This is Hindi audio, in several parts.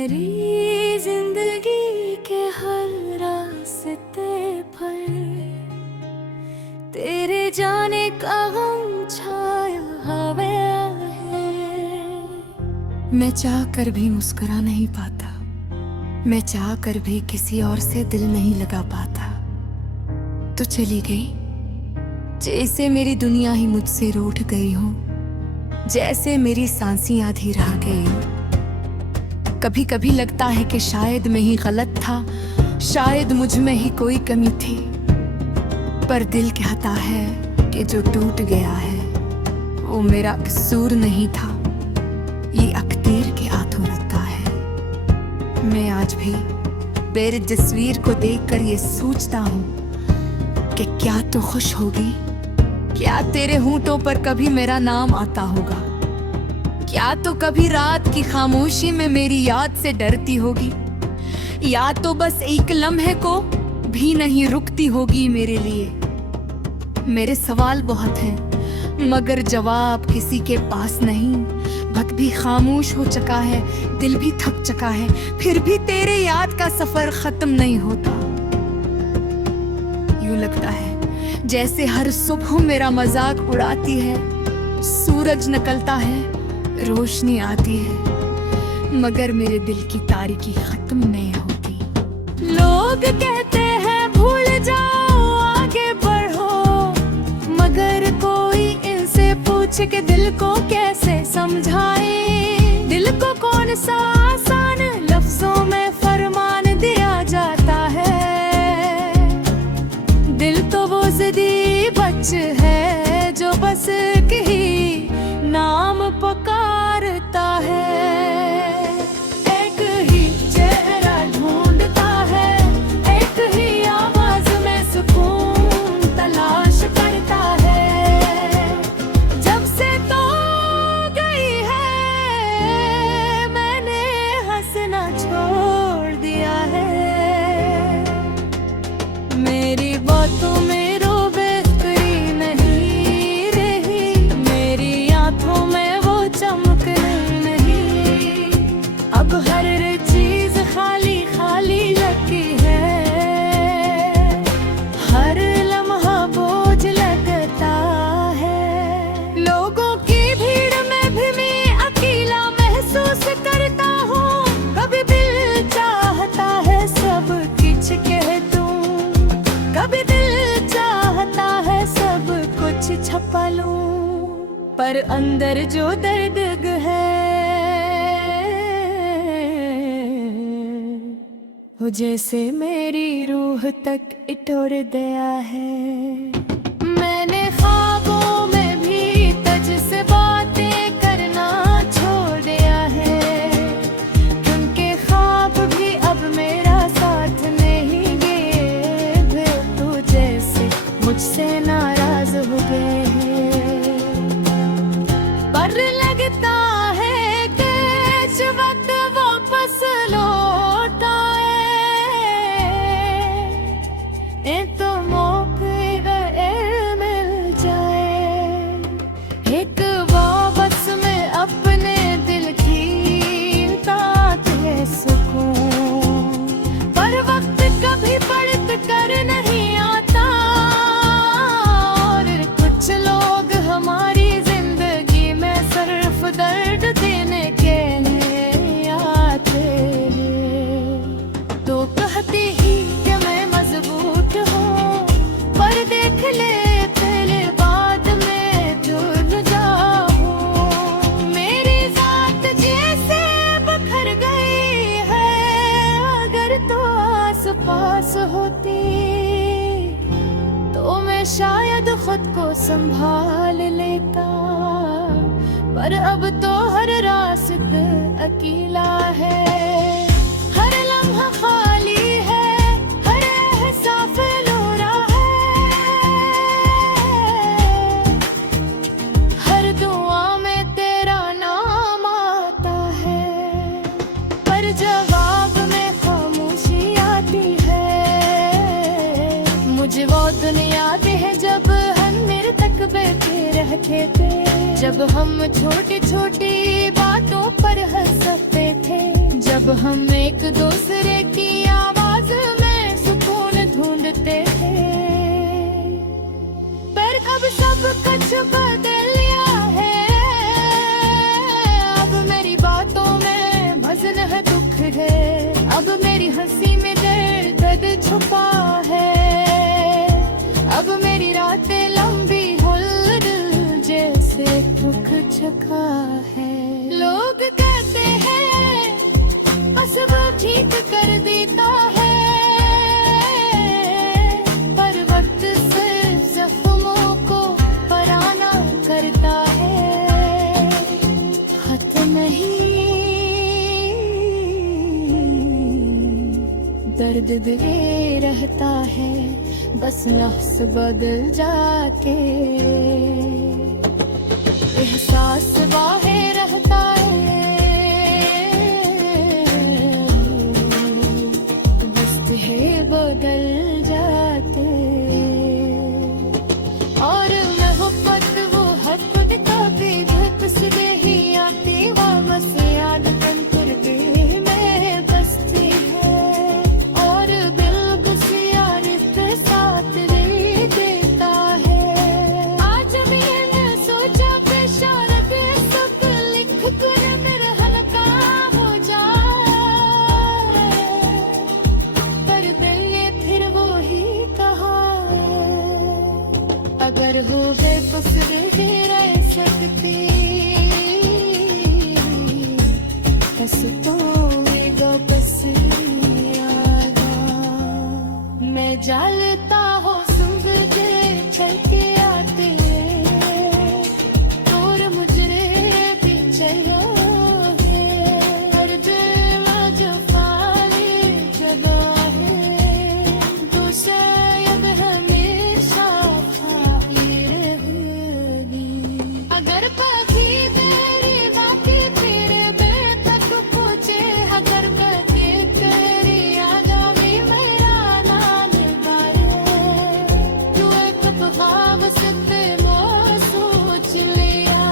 मेरी जिंदगी के हर रास्ते पर तेरे जाने का गम छाया हुआ है। मैं चाह कर भी मुस्कुरा नहीं पाता, मैं चाह कर भी किसी और से दिल नहीं लगा पाता। तो चली गई जैसे मेरी दुनिया ही मुझसे रूठ गई हो, जैसे मेरी सांसें आधी रह गई हो। कभी कभी लगता है कि शायद मैं ही गलत था, शायद मुझ में ही कोई कमी थी, पर दिल कहता है कि जो टूट गया है वो मेरा कसूर नहीं था, ये अकदीर के हाथों रहता है। मैं आज भी तेरी तस्वीर को देखकर ये सोचता हूँ कि क्या तो खुश होगी, क्या तेरे होंठों पर कभी मेरा नाम आता होगा, क्या तो कभी रात की खामोशी में मेरी याद से डरती होगी, या तो बस एक लम्हे को भी नहीं रुकती होगी मेरे लिए। मेरे सवाल बहुत हैं मगर जवाब किसी के पास नहीं। वक्त भी खामोश हो चुका है, दिल भी थक चुका है, फिर भी तेरे याद का सफर खत्म नहीं होता। यूं लगता है जैसे हर सुबह मेरा मजाक उड़ाती है, सूरज निकलता है, रोशनी आती है, मगर मेरे दिल की तारीकी खत्म नहीं होती। लोग कहते हैं भूल जाओ आगे बढ़ो, मगर कोई इनसे पूछ के दिल को कैसे समझाए। दिल को कौन सा आसान लफ्जों में फरमान दिया जाता है। दिल तो वो ज़िद्दी बच्चा है जो बस कहीं नाम पुकारता है। एक ही चेहरा ढूंढता है, एक ही आवाज में सुकून तलाश करता है। जब से तो गई है मैंने हंसना छोड़ दिया है। मेरी बातों में हर चीज खाली खाली लगती है, हर लम्हा बोझ लगता है। लोगों की भीड़ में भी मैं अकेला महसूस करता हूँ। कभी दिल चाहता है सब कुछ कह दूं, कभी दिल चाहता है सब कुछ छुपा लूं, पर अंदर जो दर्द है वो जैसे मेरी रूह तक इटोर गया है। मैंने ख्वाबों में भी तुझसे बातें करना छोड़ दिया है, क्योंकि ख्वाब भी अब मेरा साथ नहीं दे। तू जैसे मुझसे नाराज हो गए हैं, पर लगता है कि इस वक्त वापस लौट आए। तो मौके मिल जाए एक वापस में अपने दिल की तात है सुकून, पर वक्त कभी पलट कर नहीं आता। और कुछ लोग हमारी जिंदगी में सिर्फ दर्द देने के लिए आते हैं। तो कहते ही कि मैं मजबूत हूँ, पर देख ले पहले बाद में जुड़ जाऊँ। मेरी जात जैसे बखर गई है, अगर तो आस पास होती तो मैं शायद खुद को संभाल लेता, पर अब तो हर रास्ता अकेला है। हर लम्हा खाली है, हर एहसास लोरा है, हर दुआ में तेरा नाम आता है, पर जवाब में खामोशी आती है। मुझे वो दुनिया आती है जब हम मेरे तक बैठे रहते थे, जब हम छोटी छोटी बातों पर हंस सकते थे, जब हम एक दूसरे की आवाज में सुकून ढूंढते हैं, पर अब सब कुछ बदल गया है। अब मेरी बातों में वजन है, दुख है, अब मेरी हंसी में दर्द छुपा है। अब मेरी रातें लंबी हुल्लड़ जैसे रुक चुका है। लोग कहते हैं बस वो ठीक कर देता है, पर वक्त सिर्फ जख्मों को पराना करता है। खत नहीं दर्द दे रहता है, बस लफ्ज़ बदल जाके एहसास बाहर रहता है। बस है बदल जाते, और मोहब्बत वो हद खुद कभी धक से ही आती, वापस याद बन कर भी मैं बसती है। और दिल गुस्सियार के साथ दे देता है। आज मैंने सोचा बेशर्त सब लिख कर मेरा हल्का हो जाए, पर दिल ये फिर वो ही कहा, अगर हो बेबस रह सकती बस तो मेरा बस आगा। मैं जलता हूँ सुन के चल के आते, और मुझे पीछे है। हर दिल जो फाले जगह है, दूसरे अब हमेशा खाली रहेगी। अगर पक्षी तेरी बातें फिर मैं तक पहुँचे, अगर पक्षी तेरी यादा में मेरा नाम गाए, तू एक ख्वाब सकते वो सोच लिया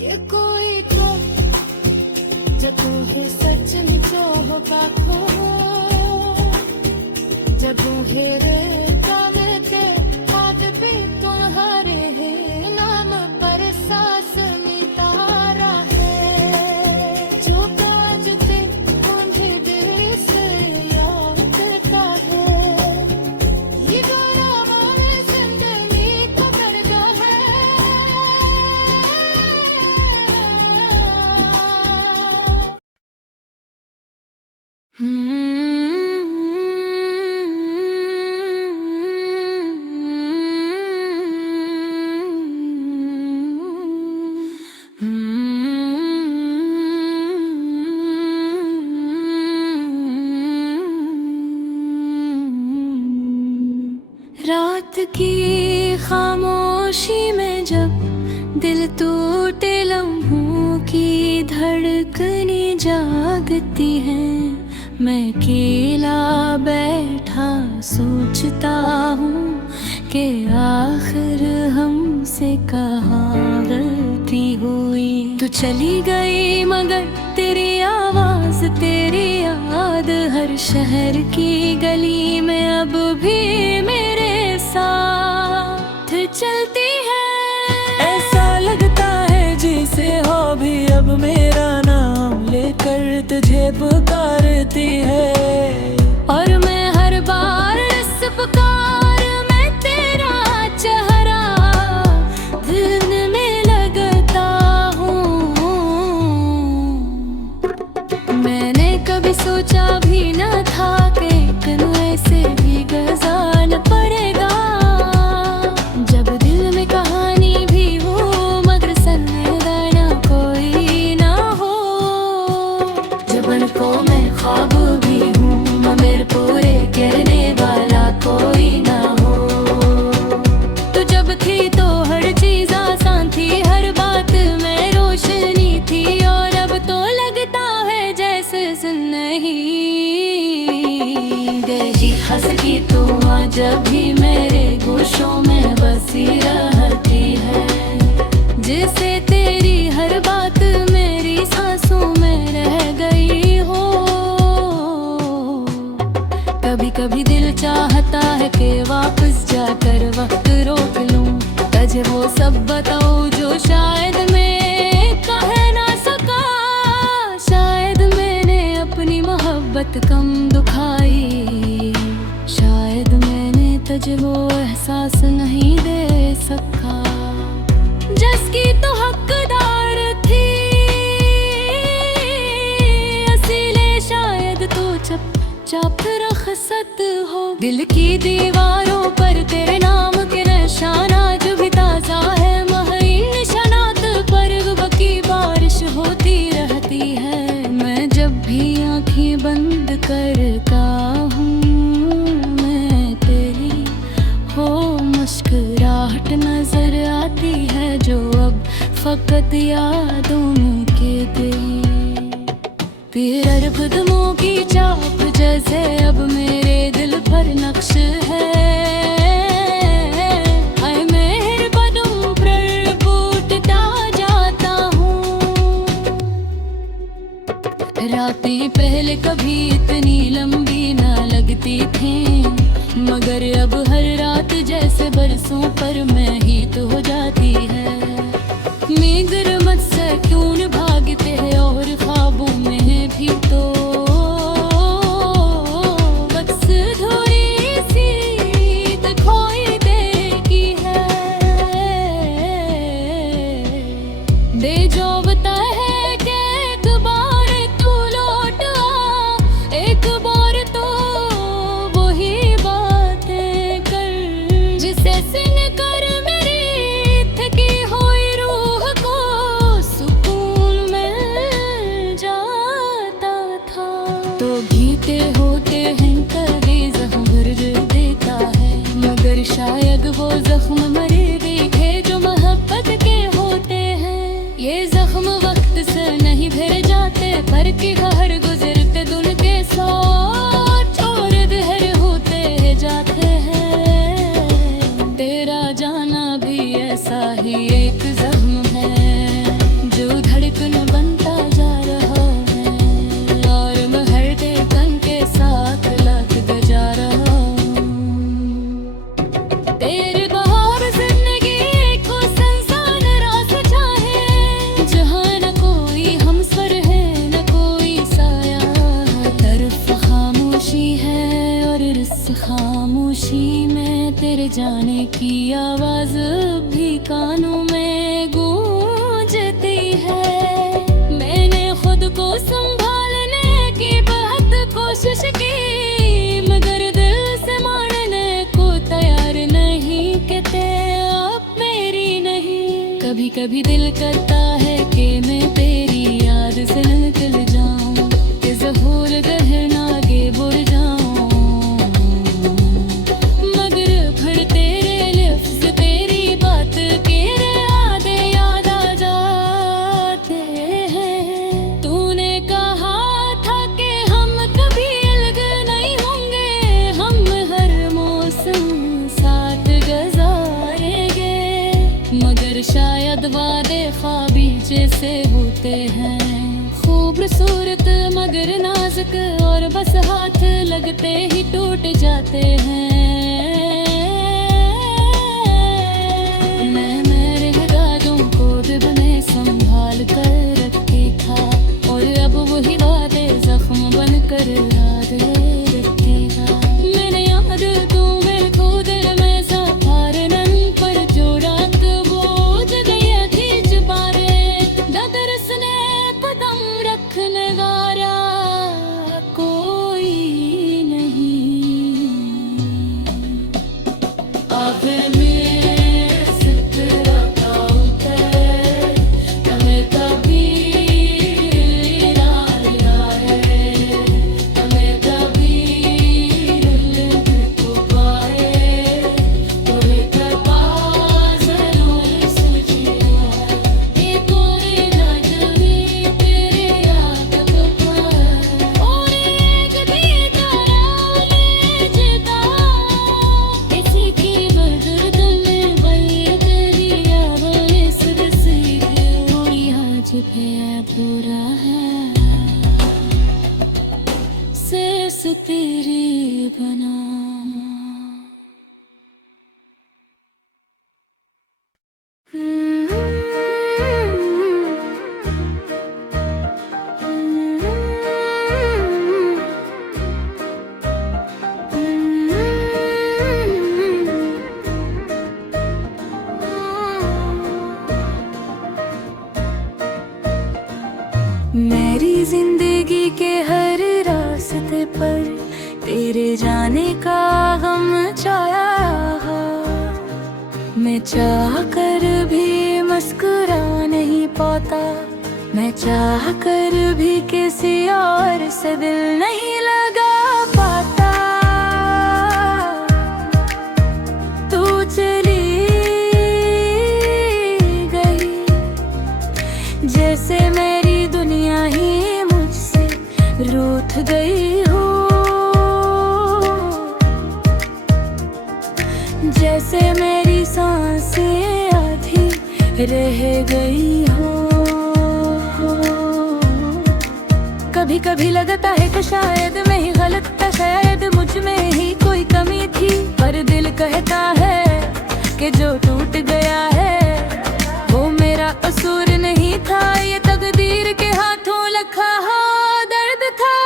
कि कोई तो जब है सच में तो होगा खो, जब है रेता में के हाथ भी तुम्हारे है, नाम पर सांस में तारा है, जो काज ते मुझे दिल से याद करता है। ये गोरा मोरे जिंदगी को करता है। रात की खामोशी में जब दिल टूटे, लम्हों की धड़कनें जागती हैं, मैं अकेला बैठा सोचता हूँ कि आखिर हमसे कहाँ गलती हुई। तू चली गई मगर तेरी आवाज, तेरी याद हर शहर की गली में अब भी मेरे साथ चलती है। ऐसा लगता है जैसे हो भी अब मेरा नाम लेकर तुझे पुकारती है, और मैं हर बार इस पुकार में तेरा चेहरा दिल में लगता हूँ। मैंने कभी सोचा भी न था कि दिन ऐसे भी गुजारना पड़ेगा, जब दिल में कहानी भी हो मगर संवेदना कोई ना हो। जबन को मैं ख्वाब भी हूँ मगर पूरे करने वाला कोई ना हो। तो जब थी तो हर चीज आसान थी, हर बात में रोशनी थी, और अब तो लगता है जैसे नहीं गई हंस की तू जब भी मेरे गोशों में बसी रहती है, जैसे तेरी हर बात मेरी सांसों में रह कर वक्त रोक लूं, तुझे वो सब बताऊं जो शायद मैं कह ना सका। शायद मैंने अपनी मोहब्बत कम दुखाई, शायद मैंने तुझे वो एहसास नहीं दे सका जिसकी तो हकदार थी। असीले शायद तो चुपचाप रखसत हो, दिल की दीवारों पर तेरे नाम के निशाना जो भी ताजा है। महई निशानात पर बकी बारिश होती रहती है। मैं जब भी आंखें बंद करता हूँ, मैं तेरी हो मुस्कुराहट नजर आती है जो अब फकत यादों के दे। फिर कदमों की चाप जैसे अब मेरे दिल पर नक्श है। हाय मेरे कदम पर टूटता जाता हूँ। रातें पहले कभी इतनी लंबी ना लगती थी, मगर अब हर रात जैसे बरसों पर मैं ही तो हो जाती है। नींद मत से क्यों न भागते हैं और ख्वाबों में भी तो बस थोड़ी सी खोई देगी है। दे जो बता है कि एक बार तू लौट आ, एक बार तो वही बातें कर जिसे सुन कर मेरी थकी हुई रूह को सुकून मिल जाता था। तो भीते होते हैं कभी जख्म भर देता है, मगर शायद वो जख्म मरे भी जो मोहब्बत के होते हैं। ये जख्म वक्त से नहीं भर जाते, पर की हर गुजरते दुन के सौ चोर दहर होते जाते हैं। तेरा जाना भी ऐसा ही एक जख्म है जो धड़कन बनता जा रहा है, और मैं हर धड़कन के साथ लगता जा रहा हूँ। तेरे बहार जिंदगी को संसान रास चाहे, जहाँ न कोई हमसफर है न कोई साया। तरफ खामोशी है और इस खामोशी में तेरे जाने की आवाज भी कानों में गूंजती है। मैंने खुद को संभालने की बहुत कोशिश की, मगर दिल से मानने को तैयार नहीं कहते अब मेरी नहीं। कभी कभी दिल करता है कि मैं तेरी याद से निकल जाऊं, कि ज़हूर गहना आगे बुड़ जाऊं, मगर फिर तेरे लफ्ज़ तेरी बात के आधे याद आ जाते हैं। तूने कहा था कि हम कभी अलग नहीं होंगे, हम हर मौसम साथ गुजारेंगे, मगर शायद वादे ख्वाबी जैसे होते हैं। खूबसूरत मगर नाजुक और बस हाथ लगते ही टूट जाते हैं। मैं मेरे इरादों को दिल में संभाल कर रखी था, और अब वही वादे जख्म बनकर याद रखेगा। मैंने याद तुम्हें खुद में सफारनन पर जो रात बोझ गई थी जबारे, ददरस ने कदम रखने वाला कोई नहीं। अब मेरे सितरा का उतर, मैं कभी जिंदगी के हर रास्ते पर तेरे जाने का गम छाया। मैं चाह कर भी मुस्कुरा नहीं पाता, मैं चाह कर भी किसी और से दिल नहीं लगा पाता। तू चली गई जैसे मेरी दुनिया ही मुझसे रूठ गई हो, जैसे मेरी सांसें आधी रह गई हो। कभी कभी लगता है कि शायद मैं ही गलत था, शायद मुझ में ही कोई कमी थी, पर दिल कहता है कि जो टूट गया है वो मेरा कसूर नहीं था, ये तकदीर के हाथों लिखा दर्द था।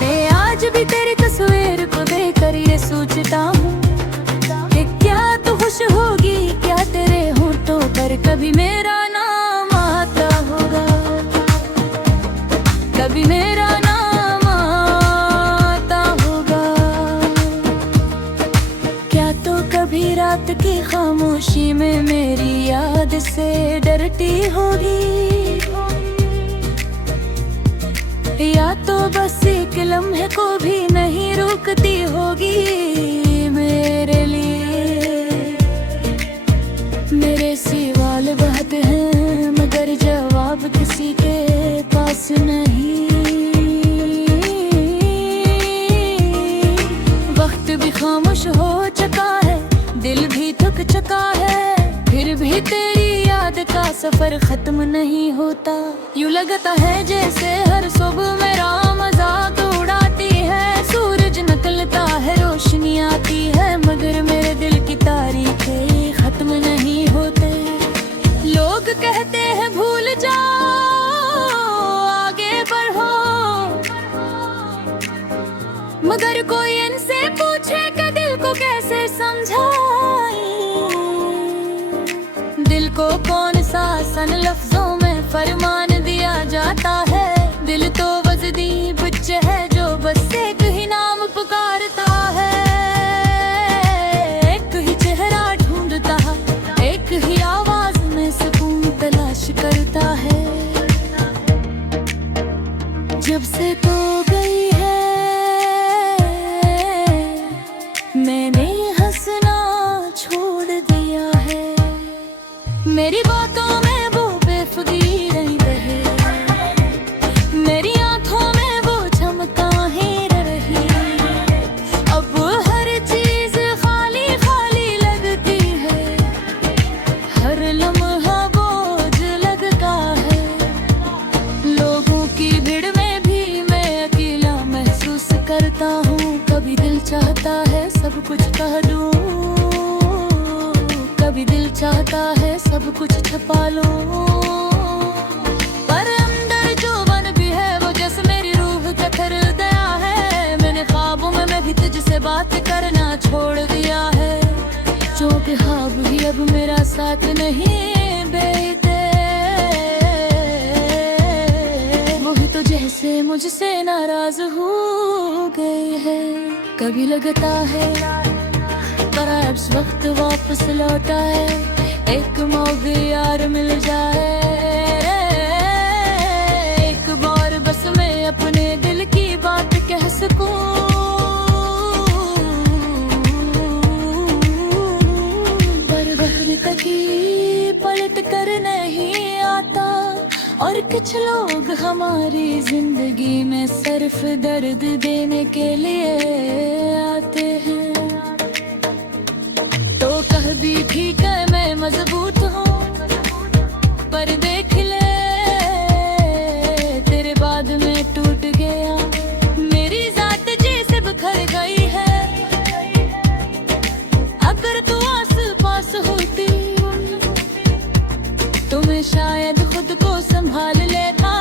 मैं आज भी तेरी तस्वीर को देखकर ये सोचता हूँ कि क्या तू खुश होगी, क्या तेरे होठों पर कभी मेरा नाम आता होगा, कभी मेरा नाम आता होगा। क्या तो कभी रात की खामोशी में मेरी याद से डरती होगी, या तो बस एक लम्हे को भी नहीं रुकती होगी मेरे लिए। मेरे सवाल बहुत हैं मगर जवाब किसी के पास नहीं। वक्त भी खामोश हो चुका है, दिल भी थक चुका है, फिर भी तेरी याद का सफर खत्म नहीं होता। यूं लगता है जैसे हर सुबह मेरा मजाक उड़ाती है, सूरज निकलता है रोशनी आती है, मगर मेरे दिल की तारीखें खत्म नहीं होते। लोग कहते हैं भूल जाओ आगे बढ़ो, मगर कोई इनसे पूछे कि दिल को कैसे समझाए, दिल को कौन सा आसान लफ्जों में फरमान दिया जाता है। दिल तो वजदी बच्चे है जो बस एक ही नाम पुकारता है, एक ही चेहरा ढूंढता है, एक ही आवाज में सुकून तलाश करता है। जब से तो गई है मैंने हंसना छोड़ दिया है, मेरी बातों में वो बेफिक्री नहीं रही, मेरी आंखों में वो चमका ही रही। अब हर चीज खाली खाली लगती है, हर लम्हा बोझ लगता है। लोगों की भीड़ में भी मैं अकेला महसूस करता हूँ, कभी दिल चाहता है सब कुछ कह दूँ, कभी दिल चाहता है सब कुछ छुपा लूं, पर अंदर जो बन भी है वो जैसे मेरी रूह का कर दया है। मैंने ख्वाबों में मैं भी तुझसे बात करना छोड़ दिया है, क्योंकि ख्वाब भी अब मेरा साथ नहीं देते, वो भी तो जैसे मुझसे नाराज हो गए हैं। कभी लगता है पर अब वक्त वापस लौटा है, एक मौका यार मिल जाए, एक बार बस मैं अपने दिल की बात कह सकूं। पर वह तकी पलट कर नहीं आता, और कुछ लोग हमारी जिंदगी में सिर्फ दर्द देने के लिए आते हैं। तो कह भी ठीक है मैं मजबूत हूँ, पर देख ले तेरे बाद में टूट गया, मेरी जात जी से बिखर गई है। अगर तू आस पास होती तो मैं शायद खुद को संभाल लेता,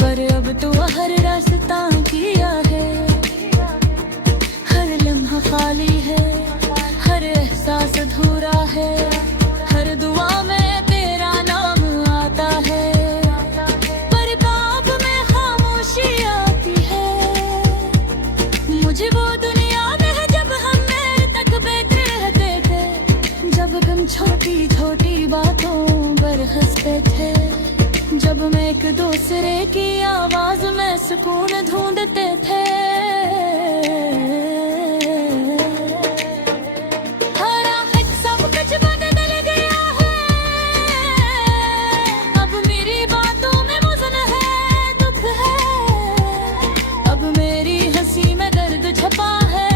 पर अब तो हर रास्ता किया है, हर लम्हा खाली है, हर एहसास अधूरा है, हर दुआ में एक दूसरे की आवाज में सुकून ढूंढते थे। हर एक सब कुछ बदल गया है, अब मेरी बातों में वजन है, दुख है। अब मेरी हंसी में दर्द छपा है,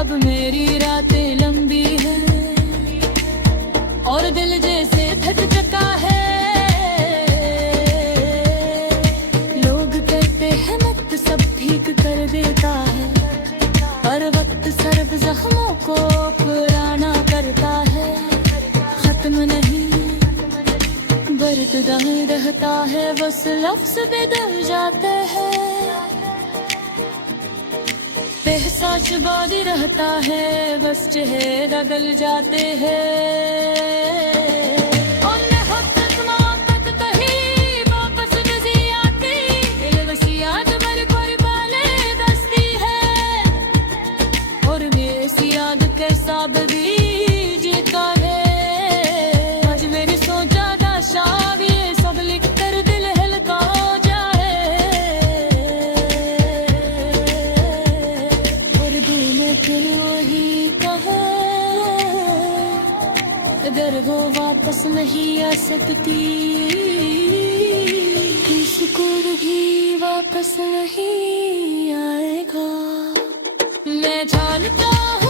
अब मेरी रातें लंबी है और दिल जैसे थक चुका है। लोग कहते हैं वक्त सब ठीक कर देता है, पर वक्त सर्व जख्मों को पुराना करता है। खत्म नहीं दर्द रहता है, बस लफ्ज बदल जाते हैं। एहसास बादी रहता है, बस चेहरा गल जाते हैं। कैसा जीता है आज मेरी सोचा था शाम, ये सब लिख कर दिल हल्का हो जाए। और तूने फिर वही कहा, अगर वो वापस नहीं आ सकती, सुकून भी वापस नहीं आएगा। मैं जानता हूँ